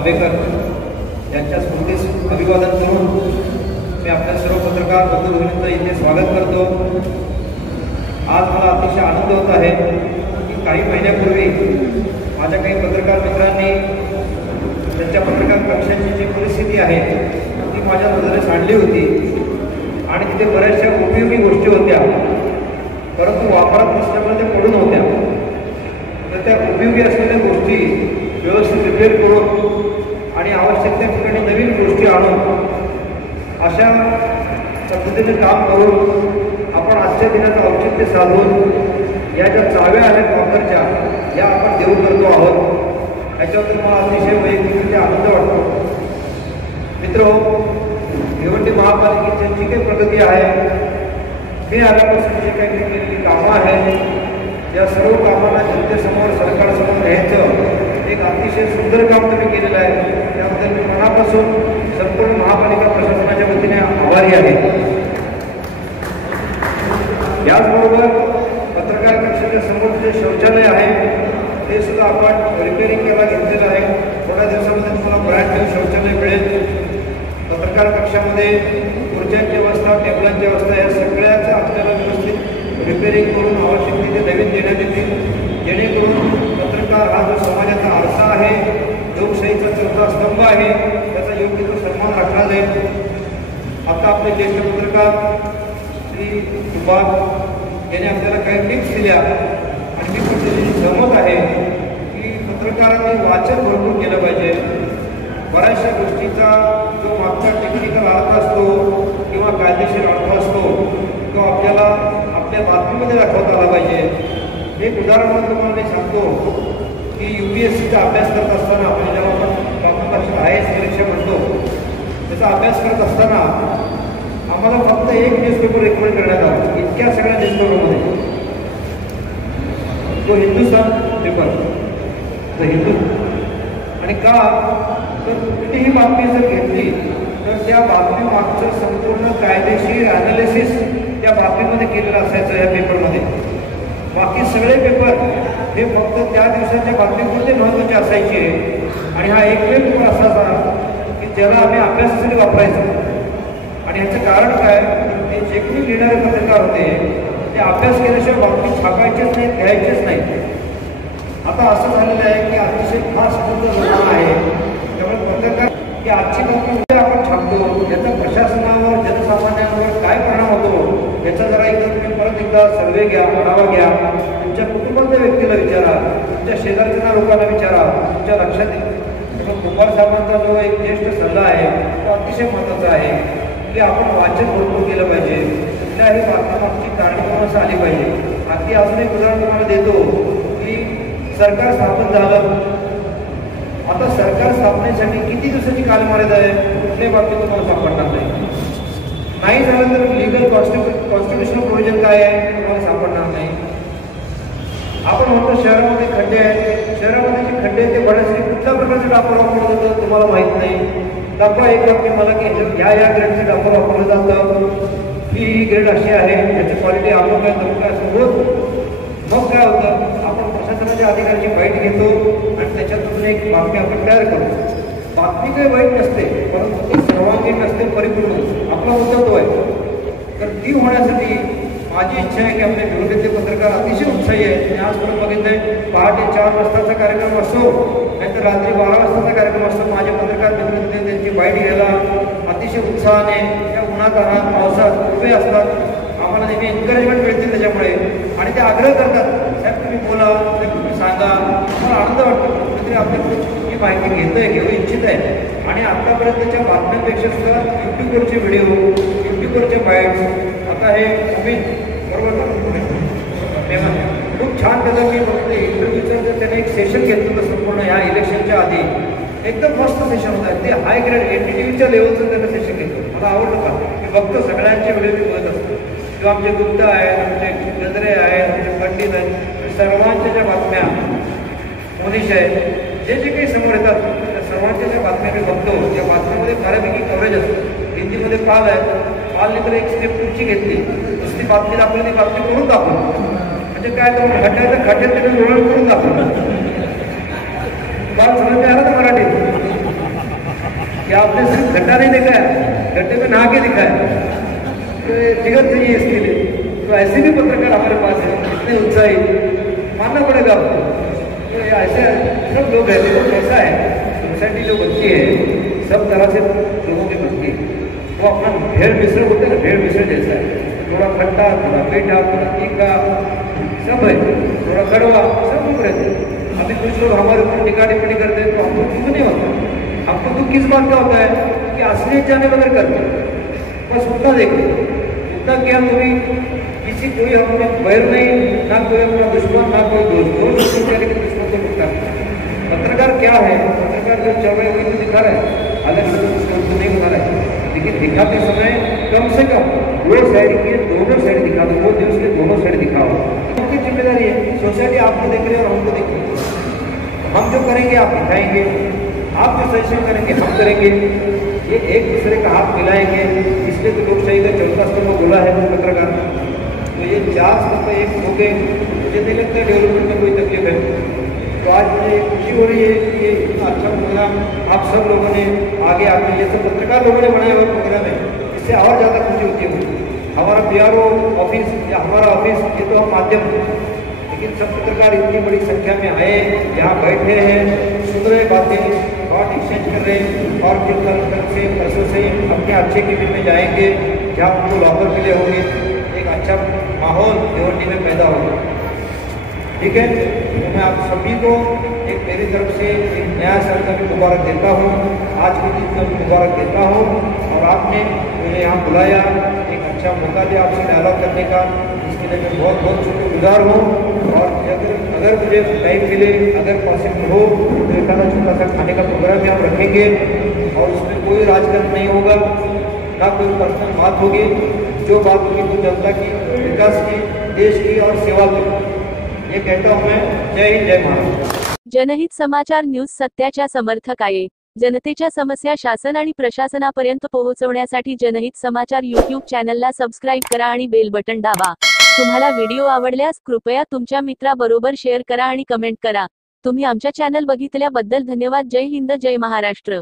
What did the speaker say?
जांभेकर यांच्या स्मृतीस अभिवादन करून मी आपल्या सर्व पत्रकार बंधूंचं इथे स्वागत करतो। आज मला अतिशय आनंद होत आहे की काही महिन्यापूर्वी माझ्या काही पत्रकार मित्रांनी त्यांच्या पत्रकार कक्षाची जी परिस्थिती आहे ती माझ्या नजरेस आणली होती आणि तिथे बऱ्याचशा उपयोगी गोष्टी होत्या, परंतु वापरात नसल्यामुळे त्या पडून होत्या। तर त्या उपयोगी असलेल्या गोष्टी व्यवस्थित रिपेअर करून आणि आवश्यक त्या ठिकाणी नवीन गोष्टी आणून अशा पद्धतीने काम करून आपण आजच्या दिनाचं औचित्य साधून या ज्या चाव्या आहेत वापरच्या या आपण देऊ करतो आहोत। याच्याबद्दल मला अतिशय वैयक्तिकरित्या आनंद वाटतो। मित्र, भिवंडी महापालिकेची जी काही प्रगती आहे, मी आल्यापासून जे काही केलेली कामं आहेत, या सर्व कामांना जनतेसमोर सरकारसमोर न्यायचं एक अतिशय सुंदर काम तुम्ही केलेलं आहे। त्याबद्दल मी मनापासून संपूर्ण महापालिका प्रशासनाच्या वतीने आभारी आहे। याचबरोबर पत्रकार कक्षाच्या समोर जे शौचालय आहे ते सुद्धा आपण रिपेअरिंग करायला घेतलेलं आहे। थोड्या दिवसामध्ये तुम्हाला ब्रँड न्यू शौचालय मिळेल। पत्रकार कक्षामध्ये खुर्च्यांची व्यवस्था, टेबलांची व्यवस्था या सगळ्याचं आपल्याला व्यवस्थित रिपेअरिंग करून आवश्यक तिथे नवीन देण्यात येतील, जेणेकरून पत्रकार हा जो समाजाचा आरसा आहे, लोकशाहीचा चौथा स्तंभ आहे, त्याचा योग्य तो सन्मान राखला जाईल। आता आपले ज्येष्ठ पत्रकार श्री सुभाष यांनी आपल्याला काही टिप्स दिल्या आणि मी पण त्याची सहमत आहे की पत्रकारांनी वाचन भरपूर केलं पाहिजे। बऱ्याचशा गोष्टीचा जो मागचा टेक्निकल अर्थ असतो किंवा कायदेशीर अर्थ असतो तो आपल्याला आपल्या बातमीमध्ये दाखवता आला पाहिजे। एक उदाहरण म्हणून तुम्हाला मी सांगतो की UPSCचा अभ्यास करत असताना आपण जेव्हा आपण IAS परीक्षा म्हणतो त्याचा अभ्यास करत असताना आम्हाला फक्त एक न्यूजपेपर रेकमेंड करण्यात आला इतक्या सगळ्या न्यूजपेपरमध्ये, तो हिंदुस्तान पेपर, द हिंदू। आणि का तर कुठलीही बातमी जर घेतली तर त्या बातमी मागचं संपूर्ण कायदेशीर ॲनालिसिस त्या बातमीमध्ये केलेलं असायचं या पेपरमध्ये। बाकी सगळे पेपर हे फक्त त्या दिवसाच्या बातमीपुरते महत्त्वाचे असायचे आणि हा एकमेव पेपर असायचा की ज्याला आम्ही अभ्यासासाठी वापरायचो। आणि ह्याचं कारण काय, ते जे कोणी लिहिणारे पत्रकार होते ते अभ्यास केल्याशिवाय बातमी छापायचेच नाहीत, घ्यायचेच नाहीत। आता असं झालेलं आहे की अतिशय फास्ट जमाना आहे, त्यामुळे पत्रकार की आजची बातमी आपण छापतो याचा प्रशासनावर, जनसामान्यांवर काय परिणाम होतो याचा जरा एकदा तुम्ही परत एकदा सर्वे घ्या, आढावा घ्या, तुमच्या कुटुंबातल्या व्यक्तीला विचारा, तुमच्या शेजारच्या लोकांना विचारा, तुमच्या लक्षात येईल। कुमार साहेबांचा जो एक ज्येष्ठ सल्ला आहे तो अतिशय महत्त्वाचा आहे की आपण वाचन भरपूर केलं पाहिजे, कुठल्याही बातमीमागची काळजी आली पाहिजे। अगदी अजून एक उदाहरण तुम्हाला देतो की सरकार स्थापन झालं, आता सरकार स्थापनेसाठी किती दिवसाची कालमर्यादा आहे कुठल्याही बाबतीत तुम्हाला सापडणार नाही झालं तर लिगल कॉन्स्टिट्युशनल प्रोव्हिजन काय आहे तुम्हाला सापडणार नाही। आपण म्हणतो शहरामध्ये खड्डे आहेत, शहरामध्ये जे खड्डे आहेत ते भरण्यासाठी कुठल्या प्रकारचे डापर वापरलं जातं तुम्हाला माहीत नाही। दाखवा एक बातमी मला की ह्या ग्रेडचे डापर वापरलं जातं, ही ग्रेड अशी आहे, ह्याची क्वालिटी आपण काय धमका असं होत। मग काय होतं, आपण प्रशासनाच्या अधिकाऱ्याची बाईट घेतो आणि त्याच्यातून एक बातमी आपण तयार करतो। बातमी काही वाईट नसते, परंतु ती सर्वांगीण नसते, परिपूर्ण। आपला मुद्दा तो आहे। तर ती होण्यासाठी माझी इच्छा आहे की आपले भिवंडीचे पत्रकार अतिशय उत्साही आहेत। मी आजपर्यंत बघितलंय पहाटे 4 वाजताचा कार्यक्रम असो नाहीतर रात्री 12 वाजताचा कार्यक्रम असतो, माझे पत्रकार मित्र त्यांची बाईट घ्यायला अतिशय उत्साहाने त्या उन्हातान्हात पावसात उभे असतात। आम्हाला नेहमी एन्करेजमेंट मिळते त्याच्यामुळे आणि ते आग्रह करतात, साहेब तुम्ही बोला, तुम्ही सांगा। मला आनंद वाटतो कुठेतरी आपल्याकडून ही माहिती घेऊ इच्छित आहे। आणि आत्तापर्यंतच्या बातम्यांपेक्षा सुद्धा यूट्यूबवरचे व्हिडिओ, यूट्यूबवरचे बाईट्स, आता हे बरोबर खूप छान त्याचा मी बघतो इंटरव्ह्यूचं जर त्याने एक सेशन घेतलं होतं संपूर्ण ह्या इलेक्शनच्या आधी, एकदम मस्त सेशन होतं। ते हाय ग्रेड NDTVच्या लेवलचं त्यानं सेशन घेतलं, मला आवडलं का मी बघतो सगळ्यांचे व्हिडिओ मी बघत असतो, किंवा आमचे गुप्ता आहेत, आमचे गजरे आहेत, आमचे पंडित आहेत, सर्वांच्या ज्या बातम्या मनीष आहेत, जे काही समोर येतात त्या सर्वांच्या ज्या बातम्या मी बघतो त्या बातम्यामध्ये बऱ्यापैकी कव्हरेज असतो। हिंदीमध्ये पाल आहे, पालने तर एक स्टेप पुढची घेतली, नुसती बातमी दाखवली ती बातमी करून दाखवली, म्हणजे काय तर खड्ड्यात त्यांनी लोळण करून दाखवलं। काल समजते आला तर मराठीत कि आपने सिर्फ गड्ढा नहीं देखा है, गड्ढे में नहा के दिखा है, तो जिगर चाहिए इसके लिए। तो ऐसे भी पत्रकार हमारे पास है, इतने उत्साही, मानना पड़ेगा आपको। तो ऐसे सब लोग हैं। देखो कैसा है, सोसाइटी जो बनती है सब तरह से लोगों की बनती है। वो अपना भेड़ मिश्रण होता है ना, भेड़ मिश्रण जैसा है, थोड़ा खट्टा, थोड़ा मीठा, थोड़ा तीखा, सब है, थोड़ा कड़वा, सब लोग रहते हैं। अभी कुछ लोग हमारे ऊपर टिका टिप्पणी करते हैं तो हमको दुख नहीं होता। हमको दुख किस बात का होता है कि असलियत जाने बगैर करते बस उतना देखो, उतना क्या तुम्हें किसी कोई हमें बैर नहीं, ना कोई अपना दुश्मन, ना कोई दोस्त। दोस्त दुश्मन को नुकसान। पत्रकार क्या है, पत्रकार जो चल रहे हैं दिखा रहे हैं, अलग से उसको नहीं बना रहे, लेकिन दिखाते समय कम से कम दो साइड के दोनों साइड दिखा दो, वो न्यूज़ के दोनों साइड दिखाओ। उनकी जिम्मेदारी है। सोसाइटी आपको देख रही है और हमको देख रही है। हम जो करेंगे आप दिखाएंगे, आप जो सजेशन करेंगे हम करेंगे। ये एक दूसरे का हाथ मिलाएंगे, इसलिए तो लोकशाही का चौथा स्तंभ बोला है पत्रकार। तो ये 4 स्तंभ एक हो गए, मुझे नहीं लगता डेवलपमेंट में कोई तकलीफ है। तो आज मुझे खुशी हो रही है कि ये इतना अच्छा प्रोग्राम आप सब लोगों ने आगे आके ये सब पत्रकार लोगों ने बनाया हुआ प्रोग्राम है, इससे और ज़्यादा खुशी होती है। हमारा PRO ऑफिस या हमारा ऑफिस ये तो हम माध्यम है, लेकिन सब पत्रकार इतनी बड़ी संख्या में आए, यहाँ बैठे हैं, सुन रहे बातें, थॉट एक्सचेंज कर रहे हैं, और फिर कल से परसों से अपने अच्छे केबिन में जाएंगे जहाँ उनको लॉकर मिले होंगे। एक अच्छा माहौल देवंडी में पैदा होगा। ठीक है, तो मैं आप सभी को एक मेरी तरफ से एक नया साल का भी मुबारक देता हूँ, आज के दिन का भी मुबारक देता हूँ। और आपने मुझे यहाँ बुलाया, एक अच्छा मौका दिया आपसे डायलॉग करने का, इसके लिए मैं बहुत बहुत शुक्रगुजार हूँ। और अगर मुझे टाइम मिले, अगर पॉसिबल हो तो एक आधा छोटा सा खाने का प्रोग्राम भी हम रखेंगे, और उसमें कोई राजकारण नहीं होगा, ना कोई पर्सनल बात होगी। जो बात होगी वो जनता की, विकास की, देश की और सेवा की। ये कहता हूँ मैं। जय हिंद, जय महाराष्ट्र। जनहित समाचार न्यूज सत्याच्या समर्थक आहे। जनतेच्या समस्या शासन आणि प्रशासनापर्यंत पोहोचवण्यासाठी जनहित समाचार YouTube चॅनलला सबस्क्राइब करा आणि बेल बटन दाबा। तुम्हाला व्हिडिओ आवडल्यास कृपया तुमच्या मित्राबरोबर शेअर करा आणि कमेंट करा। तुम्ही आमच्या चॅनल बघितल्याबद्दल धन्यवाद। जय हिंद, जय महाराष्ट्र।